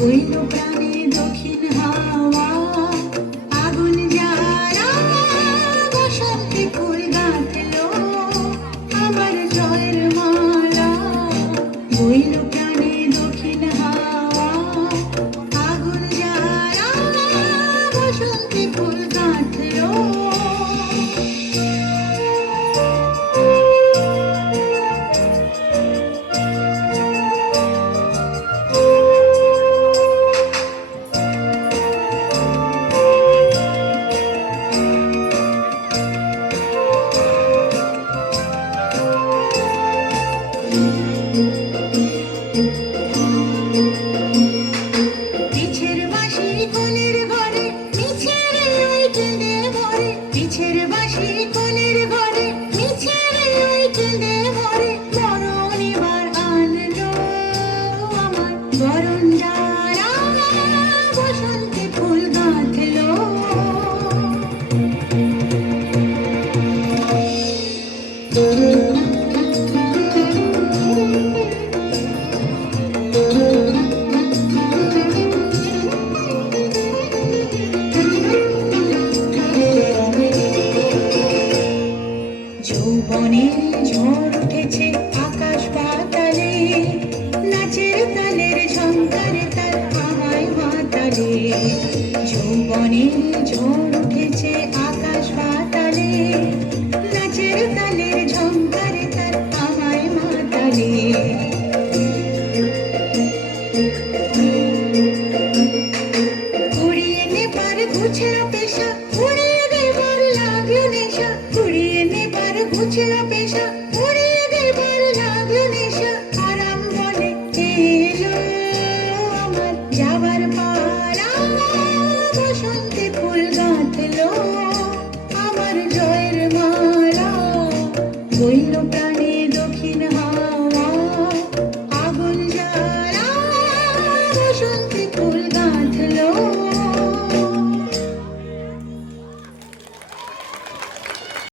বইল প্রাণে দক্ষিণ হাওয়া, আগুন জ্বালা বসন্তে ফুল গাঁথলো আমার জয়ের মালা। বইল প্রাণে দক্ষিণ হাওয়া, আগুন জ্বালা বসন্তে ফুল গাঁথলো। পিছের বাঁশি কোলের ঘরে মিছের ওই কেঁদে মরে, পিছের বাঁশি কোলের ঘরে মিছের ওই কেঁদে মরে। মরণ এবার আনলো আমার, বরণ জ্বালা বসন্তে ফুল গাঁথলো। যৌবনের ঝড় উঠেছে আকাশ পাতালে, নাচের তালের ঝংকারে তার আমায় মাতালে। যৌবনের ঝড় উঠেছে আকাশ পাতালে, নাচের তালের ঝংকারে তার আমায় মাতালে। উড়িয়ে নেবার ঘুচেরা পেশা, উড়িয়ে দেবার লাগলো নেশা। উড়িয়ে নেবার ঘুচেরা পেশা, উড়িয়ে দেবার লাগলো নেশা। আরাম বলে এলো আমার, যাবার পালা বসন্তে ফুল গাঁথলো আমার জয়ের মালা। বইল প্রাণে